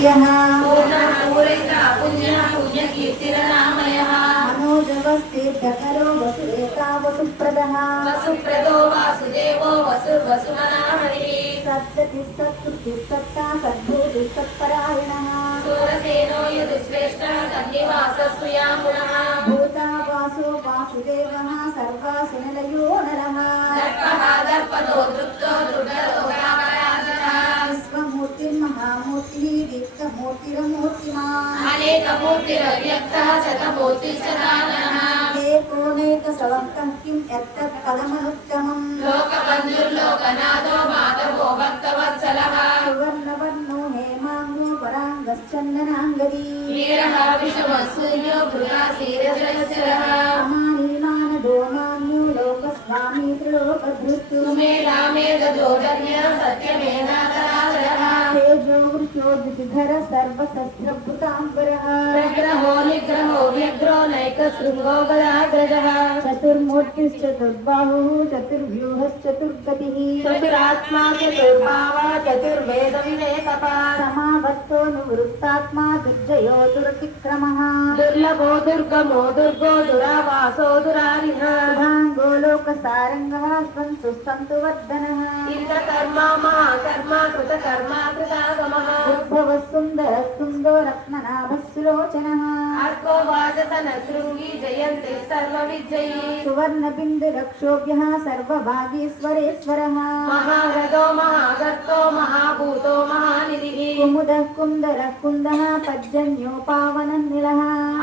श्रेयः पूर्णः पूरयिता पुण्यः पुण्यकीर्तिरनामयः मनोजवस्तीर्थकरो वसुरेता वसुप्रदः वसुप्रदो वासुदेवो वसुर्वसुमनामणिः सप्ततिः सत्कृतिः सत्ता सद्भूतिः सत्परायणः सूरसेनो यदुश्रेष्ठः सन्निवासस्तु यामुनः भूता वासो वासुदेवः सर्वासुनिलयो नरः दर्पः दर्पदो మూర్తిని వ్యక్త మూర్తిర మూర్తినా అనేక మూర్తిర వ్యక్త శతమూర్తి సదానః ఏకోనేక సవంతం కిం ఎత్త పదమనుత్తమం లోక బంధుర్లోకనాథో మే రామే దోదన్య సత్యమే द्युतिधर सर्वशस्त्रभृताम्बरः प्रग्रहो निग्रहो व्यग्रो नैकशृङ्गो गदाग्रजः चतुर्मूर्तिश्चतुर्बाहुः चतुर्व्यूहश्चतुर्गतिः। चतुरात्मा चतुर्भावा దుర్జయో దుర్విక్రమ దుర్లభో దుర్గమో దుర్గో దురావాసో దురారిహాంగో లోక సారంగ స్వంతు వర్ధన ఉద్భవ సుందర సుందో రత్ననాభస్సులోచన అర్కో సువర్ణ బిందు లక్షోభ్య మహారథో మహా कुमुदः कुन्दरः कुन्दः पर्जन्यो पावननिलः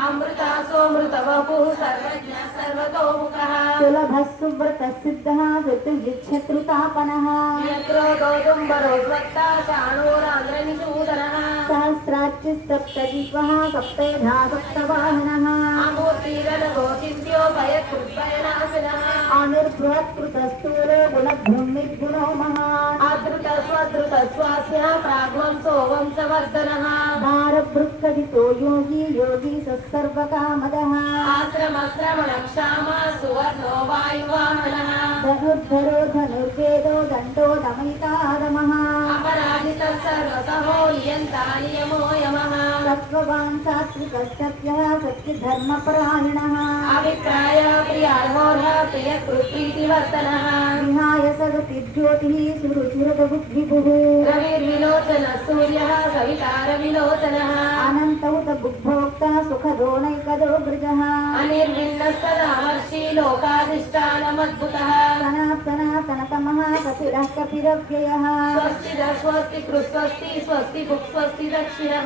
अमृतासोऽमृतवपुः सर्वज्ञः सर्वतोमुखः सुलभः सुव्रतः सिद्धः ऋतुजिच्छत्रुतापनः यत्रो गौतुम्बरो स्वत्ता चाणूरान्द्रनिषूदनः सहस्राच्युत्सप्तजिह्वः सप्तेधा सप्तवाहनः अमूर्तिरनगोचिन्त्यो भयकृत्भयनाशनः आनुर्बृहत्कृतस्थूलो गुणभ्रमिर्गुणो महान् आदृतस्वदृतस्वास्य प्राग्वंसो वंशवर्धनः भारभृत्कदितो योगी योगी सत्सर्वकामदः आश्रमश्रमणक्षामा सुवर्णो वायुवाहनः धनुर्धरो धनुर्वेदो दण्डो दमयितारमः सत्त्ववान् सात्विकः सत्यः सत्यधर्मपरायणः अभिप्राय प्रियार्होर्ह प्रियकृत्प्रीतिवर्तनः विहाय सगति ज्योतिः सुरुचिरदबुद्धिभुः रविर्विलोचनः सूर्यः सवितारविलोचनः अनन्त उत बुद्भोक्ता सुखदो नैकदो गृजः अनिर्विण्णः सदा वर्षी लोकाधिष्ठानमद्भुतः सनात् सनातनतमः कपिरः कपिरव्ययः स्वस्ति स्वस्ति कृस्वस्ति स्वस्ति भुक् स्वस्ति दक्षिणः